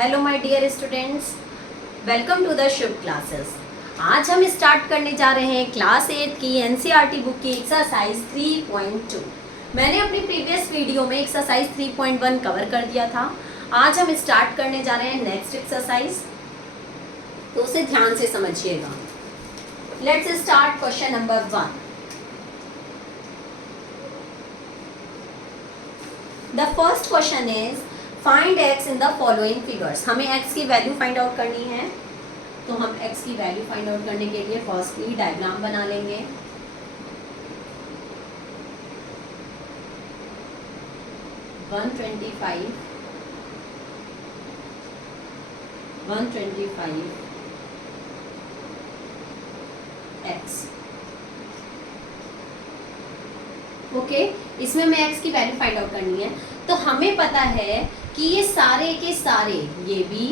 Hello my dear students, welcome to the Shubh classes. आज हम start करने जा रहे हैं क्लास 8 की एनसीईआरटी बुक की एक्सरसाइज 3.2। मैंने अपनी प्रीवियस वीडियो में एक्सरसाइज 3.1 कवर कर दिया था। आज हम स्टार्ट करने जा रहे हैं नेक्स्ट एक्सरसाइज, तो उसे ध्यान से समझिएगा। Let's start question number 1। The first question is find x in the following figures. हमें x की वैल्यू फाइंड आउट करनी है, तो हम x की वैल्यू फाइंड आउट करने के लिए फर्स्टली डायग्राम बना लेंगे। One twenty five x। Okay, इसमें हमें x की वैल्यू फाइंड आउट करनी है। तो हमें पता है कि ये सारे के सारे, ये भी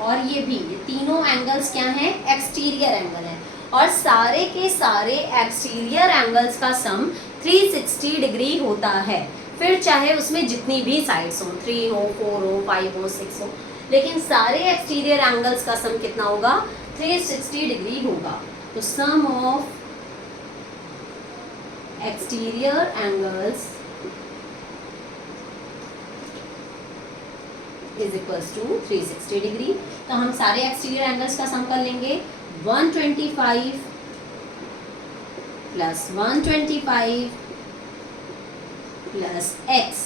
और ये भी, ये तीनों एंगल्स क्या हैं? एक्सटीरियर एंगल है। और सारे के सारे एक्सटीरियर एंगल्स का सम 360 डिग्री होता है। फिर चाहे उसमें जितनी भी साइड्स हो, 3 हो, 4 हो, 5 हो, 6 हो, लेकिन सारे एक्सटीरियर एंगल्स का सम कितना होगा? 360 डिग्री होगा। तो sum of exterior angles is equals to 360 degree. तो हम सारे एक्सटीरियर एंगल्स का सम कर लेंगे। 125 plus 125 plus x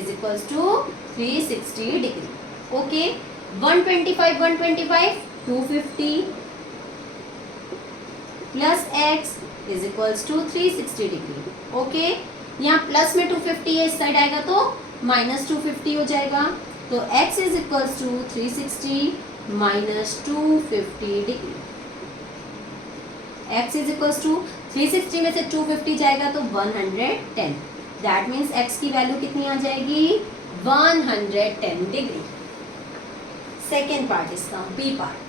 is equals to 360 degree. Okay, 125 250 plus x is equals to 360 degree. Okay, यहाँ प्लस में 250 है, इस साइड आएगा तो माइनस 250 हो जाएगा। तो x is equals to 360 minus 250 degree. x is equals to 360 में से 250 जाएगा तो 110। दैट मीन्स x की वैल्यू कितनी आ जाएगी? 110 डिग्री। सेकेंड पार्ट इसका, बी पार्ट।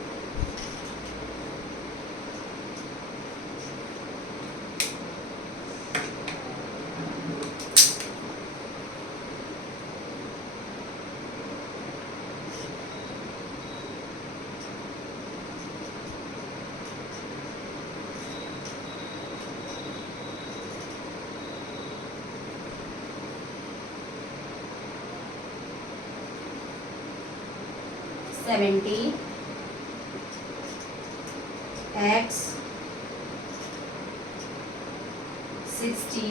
x 60।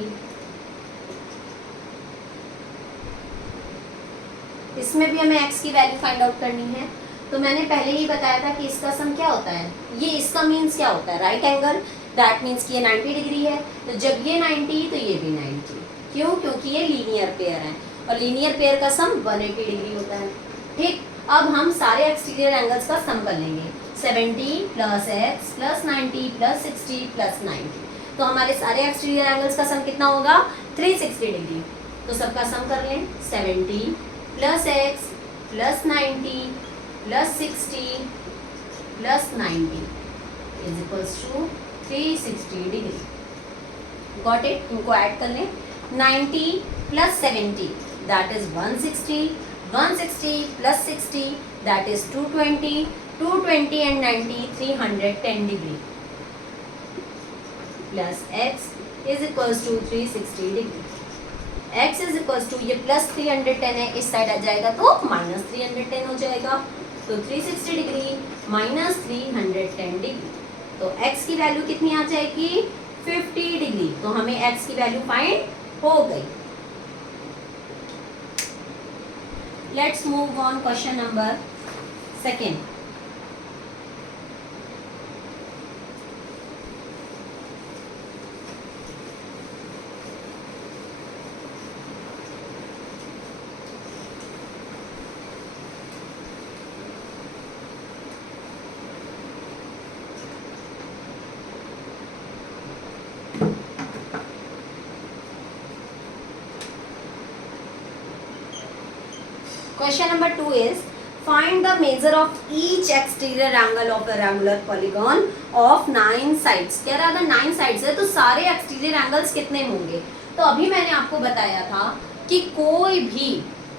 इसमें भी हमें x की वैल्यू फाइंड आउट करनी है। तो मैंने पहले ही बताया था कि इसका सम क्या होता है, ये इसका मीन्स क्या होता है? Right angle. दैट मीन्स कि ये 90 डिग्री है। तो जब ये 90 तो ये भी 90। क्यों? क्योंकि ये लीनियर पेयर है और लीनियर पेयर का सम 180 डिग्री होता है। ठीक, अब हम सारे एक्सटीरियर एंगल्स का सम कर लेंगे। 70 plus x plus 90 plus 60 plus 90। तो हमारे सारे एक्सटीरियर एंगल्स का सम कितना होगा? 360 डिग्री। तो सबका सम कर लें। 70 plus x plus 90 plus 60 plus 90 is equals to 360 degree. Got it? इनको ऐड कर लें। 90 plus 70 that is 160, 160 plus 60 that is 220, 220 and 90 310 degree plus x is equals to 360 degree। x is equals to, ये plus 310 है, इस side आ जाएगा तो minus 310 हो जाएगा। तो 360 डिग्री माइनस 310 डिग्री। तो x की वैल्यू कितनी आ जाएगी? 50 डिग्री। तो हमें x की वैल्यू फाइंड हो गई। Let's move on question number 2। Question number 2 is find the measure of each exterior angle of a regular polygon of 9 sides। कह रहा था 9 sides है, तो सारे एक्सटीरियर एंगल्स कितने होंगे? तो अभी मैंने आपको बताया था कि कोई भी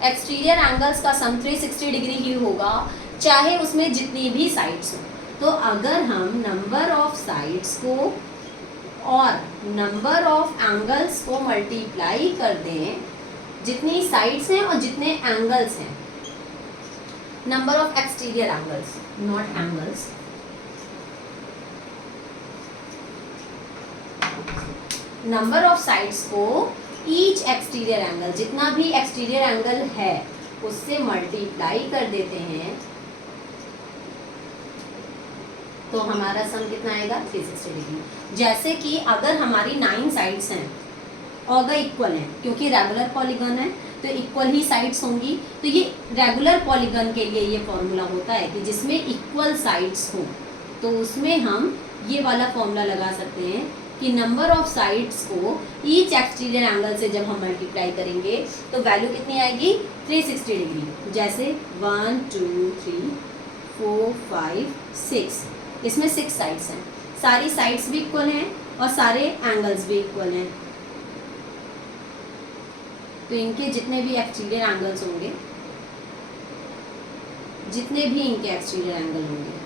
एक्सटीरियर एंगल्स का सम 360 डिग्री ही होगा, चाहे उसमें जितनी भी साइड्स हो। तो अगर हम नंबर ऑफ साइड्स को और नंबर ऑफ एंगल्स को मल्टीप्लाई कर दें, जितनी साइड्स हैं और जितने एंगल्स हैं, number of exterior angles, not angles, number of sides को ईच एक्सटीरियर एंगल, जितना भी एक्सटीरियर एंगल है उससे मल्टीप्लाई कर देते हैं, तो हमारा सम कितना आएगा 360 डिग्री। जैसे कि अगर हमारी 9 साइड्स हैं और अगर इक्वल हैं, क्योंकि रेगुलर पॉलीगन है तो इक्वल ही साइड्स होंगी, तो ये रेगुलर पॉलीगन के लिए ये फॉर्मूला होता है कि जिसमें इक्वल साइड्स हो, तो उसमें हम ये वाला फॉर्मूला लगा सकते हैं कि नंबर ऑफ साइड्स को ईच एक्सटीरियर एंगल से जब हम मल्टीप्लाई करेंगे तो वैल्यू कितनी आएगी 360 डिग्री। जैसे 1 2 3 4 5 6, इसमें 6 साइड्स हैं, सारी साइड्स भी इक्वल हैं और सारे एंगल्स भी इक्वल हैं, तो इनके जितने भी एक्सटीरियर एंगल्स होंगे, जितने भी इनके एक्सटीरियर एंगल होंगे,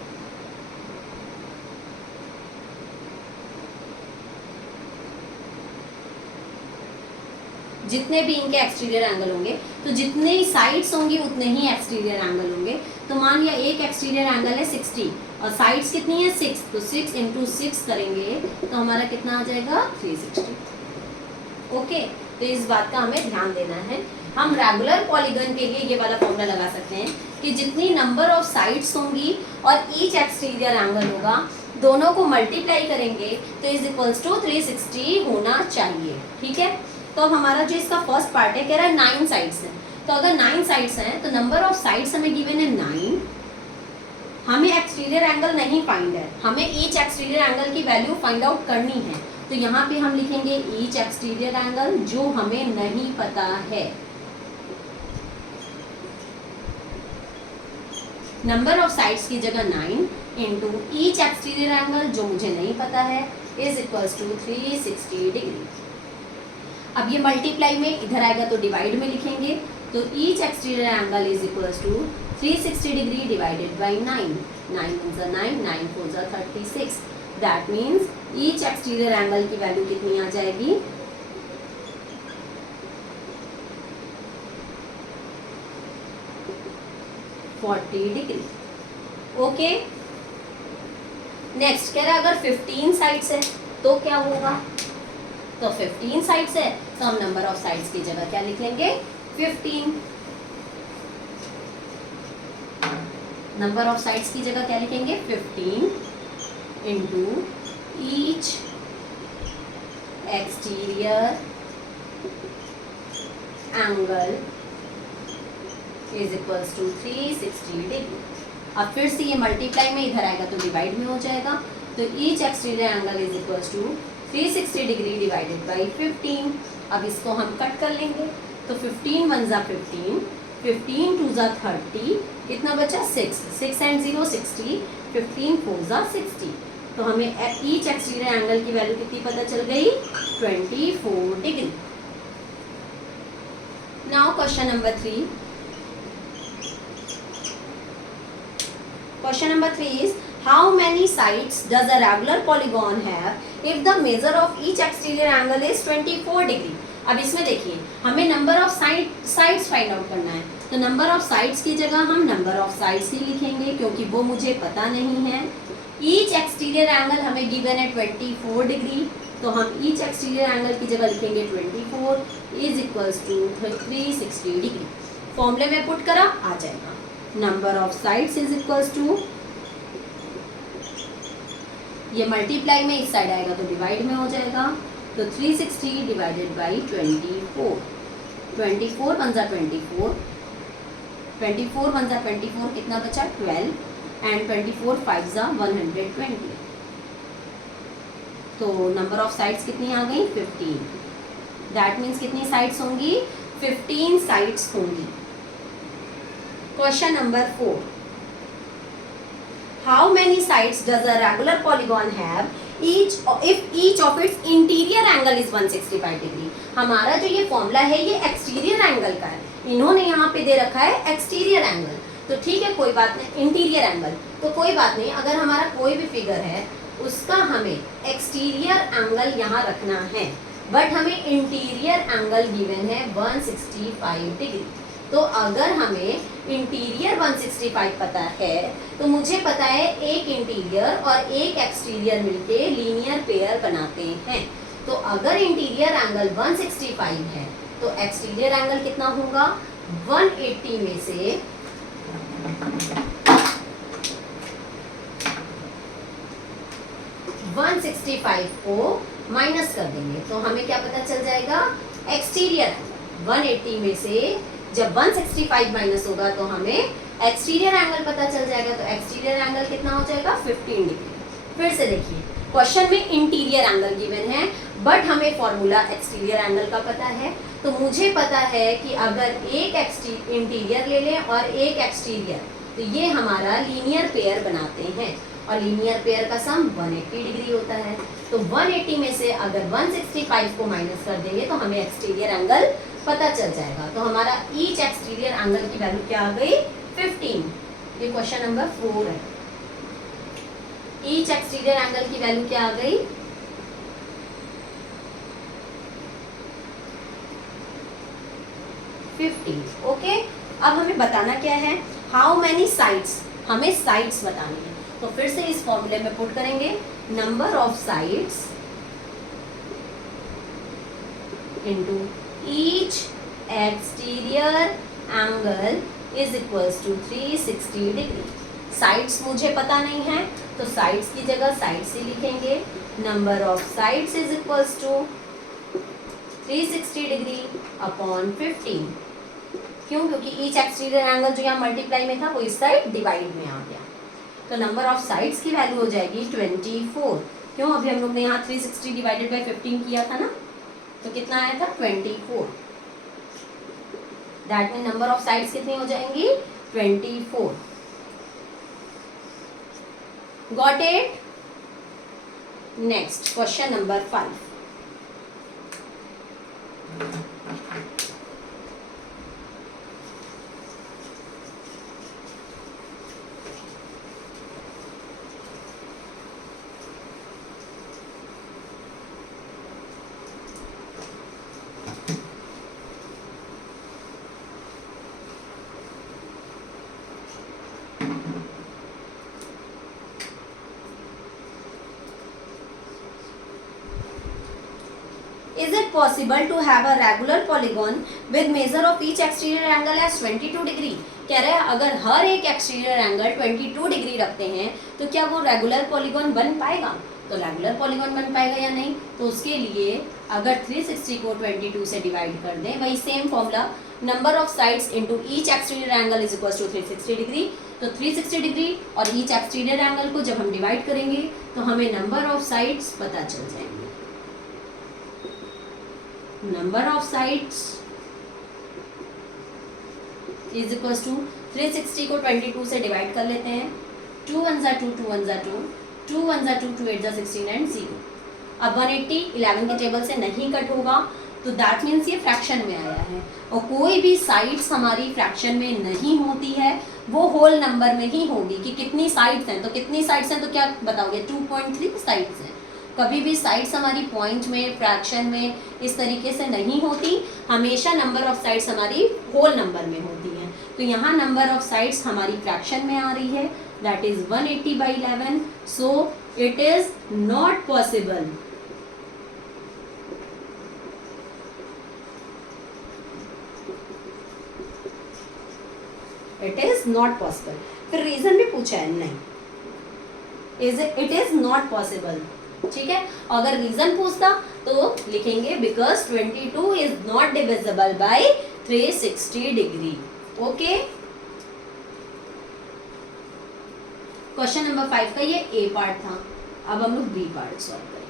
जितने भी इनके एक्सटीरियर एंगल होंगे, तो जितने साइड्स होंगी उतने ही एक्सटीरियर एंगल होंगे। तो मान लिया एक एक्सटीरियर एंगल है 60 और साइड्स कितनी है 6, तो 6 × 6 करेंगे तो हमारा कितना आ जाएगा 360। ओके, तो इस बात का हमें ध्यान देना है। हम रेगुलर पॉलीगन के लिए ये वाला फॉर्मूला लगा सकते हैं कि जितनी नंबर ऑफ साइड्स होंगी और ईच एक्सटीरियर एंगल होगा, दोनों को मल्टीप्लाई करेंगे तो इज इक्वल्स टू 360 होना चाहिए। ठीक है, तो अब हमारा जो इसका फर्स्ट पार्ट है, कह रहा है 9 साइड्स हैं, तो अगर 9 साइड्स हैं तो नंबर ऑफ साइड्स हमें गिवन है 9, हमें एक्सटीरियर एंगल नहीं फाइंड है, हमें ईच एक्सटीरियर एंगल की वैल्यू फाइंड आउट करनी है, तो यहाँ पे हम लिखेंगे ईच एक्सटीरियर एंगल जो हमें नहीं पता है। नंबर ऑफ साइड्स की जगह 9 इंटू ईच एक्सटीरियर एंगल जो मुझे नहीं पता है इज इक्वल्स टू 360 डिग्री। अब ये मल्टीप्लाई में इधर आएगा तो डिवाइड में लिखेंगे, तो each exterior angle is equals to 360 degree divided by 9, 9 × 9, 9 × 36, that means each exterior angle की वैल्यू कितनी आ जाएगी 40 डिग्री। ओके, नेक्स्ट कह रहा है अगर 15 साइड्स है तो क्या होगा, तो 15 साइड्स है तो हम नंबर ऑफ साइड्स की जगह क्या लिख लेंगे 15, नंबर ऑफ साइड्स की जगह क्या लिखेंगे 15 into each exterior angle is equals to 360 degree. अब फिर से ये मल्टीप्लाई में इधर आएगा तो डिवाइड में हो जाएगा, तो each exterior angle is equals to 360 degree divided by 15। अब इसको हम कट कर लेंगे, तो 15 1 × 15, 15 2 × 30, कितना बचा 6, 6 and 0 60, 15 4 × 60, तो हमें ईच एक्सटीरियर एंगल की वैल्यू कितनी पता चल गई 24 degree. Now question number 3, question number 3 is how many sides does a regular polygon have if the measure of each exterior angle is 24 degree। अब इसमें देखिए हमें number of sides find out करना है, तो नंबर ऑफ साइड्स की जगह हम नंबर ऑफ साइड्स ही लिखेंगे क्योंकि वो मुझे पता नहीं है। ईच एक्सटीरियर एंगल हमें गिवन है 24 डिग्री, तो हम ईच एक्सटीरियर एंगल की जगह लिखेंगे 24 इज इक्वल्स टू 360 डिग्री। फॉर्मूले में पुट करा आ जाएगा, number of sides is equals to, ये मल्टीप्लाई में इस साइड आएगा तो डिवाइड में हो जाएगा, तो 360 डिवाइडेड बाई 24, 24 1 × 24, 24 1 × 24 कितना बचा 12 एंड 24 5 × 120, तो नंबर ऑफ साइड्स कितनी आ गई 15, दैट मीन्स कितनी साइड्स होंगी 15 साइड्स होंगी। Question number 4, how many sides does a regular polygon have if each of its interior angle is 165 degree। हमारा जो ये फॉर्मूला है ये एक्सटीरियर एंगल का है, इन्होंने यहाँ पे दे रखा है एक्सटीरियर एंगल, तो ठीक है कोई बात नहीं, इंटीरियर एंगल तो कोई बात नहीं, अगर हमारा कोई भी फिगर है उसका हमें एक्सटीरियर एंगल यहाँ रखना है, बट हमें इंटीरियर एंगल गिवन है 165 डिग्री। तो अगर हमें इंटीरियर 165 पता है तो मुझे पता है एक इंटीरियर और एक एक्सटीरियर मिलके लीनियर पेयर बनाते हैं। तो अगर इंटीरियर एंगल 165 है तो एक्सटीरियर एंगल कितना होगा, 180 में से 165 को माइनस कर देंगे तो हमें क्या पता चल जाएगा, एक्सटीरियर एंगल 180 में से जब 165 माइनस होगा तो हमें एक्सटीरियर एंगल पता चल जाएगा, तो एक्सटीरियर एंगल कितना हो जाएगा 15 डिग्री। फिर से देखिए क्वेश्चन में इंटीरियर एंगल गिवन है बट हमें फॉर्मूला एक्सटीरियर एंगल का पता है, तो मुझे पता है कि अगर एक इंटीरियर ले लें और एक एक्सटीरियर तो ये हमारा लीनियर पेयर बनाते हैं और लीनियर पेयर का सम 180 डिग्री होता है। तो 180 में से अगर 165 को माइनस कर देंगे तो हमें एक्सटीरियर एंगल पता चल जाएगा। तो हमारा ईच एक्सटीरियर एंगल की वैल्यू क्या आ गई, 15। ये क्वेश्चन नंबर 4 है। ईच एक्सटीरियर एंगल की वैल्यू क्या आ गई, 15। ओके, अब हमें बताना क्या है, हाउ मैनी साइड्स, हमें साइड्स बतानी है। तो फिर से इस फॉर्मूले में पुट करेंगे, number of sides into each exterior angle is equals to 360 degree. Sides मुझे पता नहीं है तो साइड्स की जगह साइड्स ही लिखेंगे, number of sides is equals to 360 degree upon 15। क्यों, क्योंकि ईच एक्सटीरियर एंगल जो यहाँ मल्टीप्लाई में था वो इस साइड डिवाइड में आ गया, तो नंबर ऑफ साइड्स की वैल्यू हो जाएगी 24। क्यों, अभी हम लोग ने यहाँ 360 डिवाइडेड बाई 15 किया था ना, तो कितना आया था 24। That mean number of sides कितनी हो जाएंगी, 24। Got it. Next question number 5। Is it possible to have a regular polygon with measure of each exterior angle as 22 degree? कह रहे हैं अगर हर एक एक्सटीरियर एंगल 22 डिग्री रखते हैं तो क्या वो रेगुलर पॉलीगॉन बन पाएगा? तो रेगुलर पॉलीगॉन बन पाएगा या नहीं, तो उसके लिए अगर 360 को 22 से डिवाइड कर दें, वही same formula, number of sides into each exterior angle is equal to 360 degree. तो 360 डिग्री और ईच एक्सटीरियर एंगल को जब हम डिवाइड करेंगे तो हमें नंबर ऑफ साइड्स पता चल जाएंगे। Number of sides is equal to 360 को 22 से डिवाइड कर लेते हैं, 2 1 जा 2, 2 1 जा 2, 2 1 जा 2, 2 8 जा 16 एंड 0। अब 180 11 के टेबल से नहीं कट होगा, तो दैट मीन्स ये फ्रैक्शन में आया है, और कोई भी साइड्स हमारी फ्रैक्शन में नहीं होती है, वो होल नंबर में ही होगी। कि कितनी साइड्स हैं, तो कितनी साइड्स हैं तो क्या बताओगे, 2.3 साइड्स हैं। कभी भी साइड्स हमारी पॉइंट में, फ्रैक्शन में इस तरीके से नहीं होती, हमेशा नंबर ऑफ साइड्स हमारी होल नंबर में होती हैं। तो यहाँ नंबर ऑफ साइड्स हमारी फ्रैक्शन में आ रही है, that is 180/11, so it is not possible it is not possible. फिर रीजन भी पूछा है, नहीं, इट इज नॉट पॉसिबल। ठीक है, अगर रीजन पूछता तो लिखेंगे because 22 is not divisible by 360 degree. Okay, question number 5 का ये ए पार्ट था। अब हम लोग बी पार्ट सॉल्व करेंगे।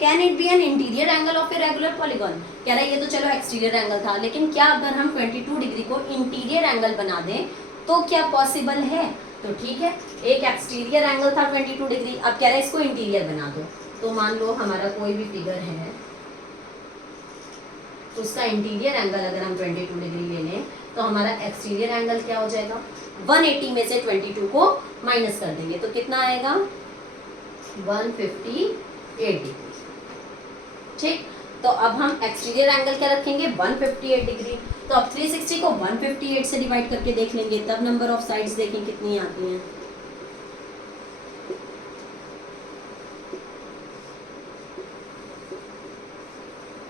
Can it be an interior angle of a regular polygon? कह रहा है ये तो चलो एक्सटीरियर एंगल था, लेकिन क्या अगर हम 22 डिग्री को इंटीरियर एंगल बना दें तो क्या पॉसिबल है? तो ठीक है, एक एक्सटीरियर एंगल था 22 डिग्री, अब कह रहा है इसको इंटीरियर बना दो। तो मान लो हमारा कोई भी फिगर है, उसका इंटीरियर एंगल अगर हम 22 डिग्री ले लें तो हमारा एक्सटीरियर एंगल क्या हो जाएगा, 180 में से 22 को माइनस कर देंगे तो कितना आएगा, 158 डिग्री। ठीक, तो अब हम एक्सटीरियर एंगल क्या रखेंगे, 158 डिग्री। तो अब 360 को 158 से डिवाइड करके देख लेंगे, तब नंबर ऑफ साइड्स देखें कितनी आती हैं।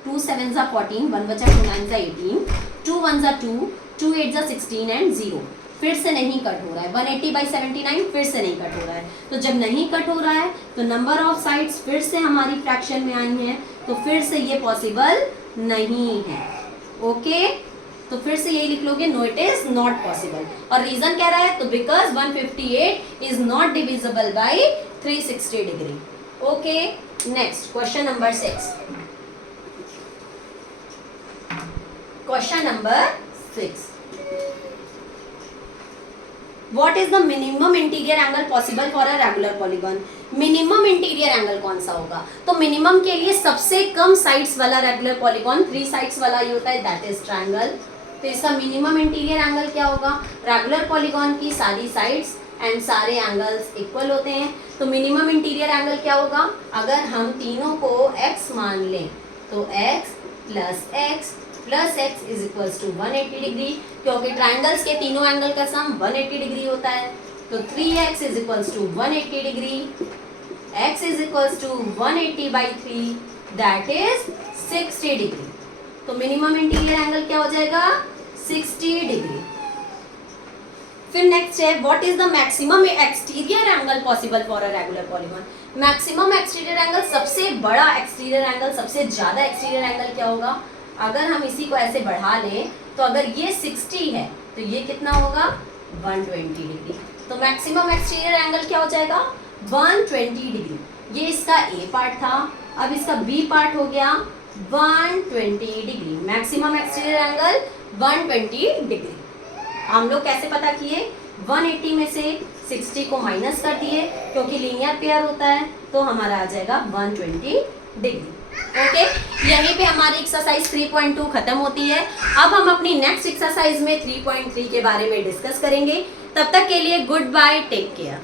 टू 7 जा 14, 1 बचा 2 9 जा 18, 2 1 जा 2, 2 8 जा 16 एंड 0। फिर से नहीं कट हो रहा है, 180/79 फिर से नहीं कट हो रहा है। तो जब नहीं कट हो रहा है तो नंबर ऑफ साइड्स फिर से हमारी फ्रैक्शन में आई हैं, तो फिर से ये पॉसिबल नहीं है। ओके, तो फिर से यही लिख लोगे, no it is not possible. और रीजन क्या रहा है, तो because 158 is not divisible by 360 degree. Okay, next question number 6। Question number 6, What is the minimum interior angle possible for a regular polygon? Minimum interior angle कौन सा होगा, तो minimum के लिए सबसे कम साइड्स वाला रेगुलर पॉलीगॉन 3 साइड्स वाला ही होता है, दैट इज ट्रायंगल। तो इसका मिनिमम इंटीरियर एंगल क्या होगा, रेगुलर पॉलीगॉन की सारी साइड्स एंड सारे एंगल्स इक्वल होते हैं, तो मिनिमम इंटीरियर एंगल क्या होगा, अगर हम तीनों को x मान लें तो x plus x is equals to 180 degree, क्योंकि ट्राइंगल्स के तीनों एंगल का सम 180 डिग्री होता है। तो 3x is equals to 180 degree, x is equals to 180/3 that is 60 degree. तो मिनिमम इंटीरियर एंगल क्या हो जाएगा, 60 डिग्री। फिर नेक्स्ट है, what is the maximum exterior angle possible for a regular polygon. Maximum exterior angle, सबसे बड़ा exterior angle, सबसे ज्यादा एक्सटीरियर एंगल क्या होगा, अगर हम इसी को ऐसे बढ़ा लें तो अगर ये 60 है तो ये कितना होगा, 120 डिग्री। तो मैक्सिमम एक्सटीरियर एंगल क्या हो जाएगा, 120 डिग्री। ये इसका ए पार्ट था, अब इसका बी पार्ट हो गया 120 degree. Maximum exterior angle 120 degree. हम लोग कैसे पता किए, 180 में से 60 को माइनस कर दिए, क्योंकि लीनियर पेयर होता है, तो हमारा आ जाएगा 120 डिग्री। ओके, यहीं पे हमारी एक्सरसाइज 3.2 खत्म होती है। अब हम अपनी नेक्स्ट एक्सरसाइज में 3.3 के बारे में डिस्कस करेंगे। तब तक के लिए गुड बाय, टेक केयर।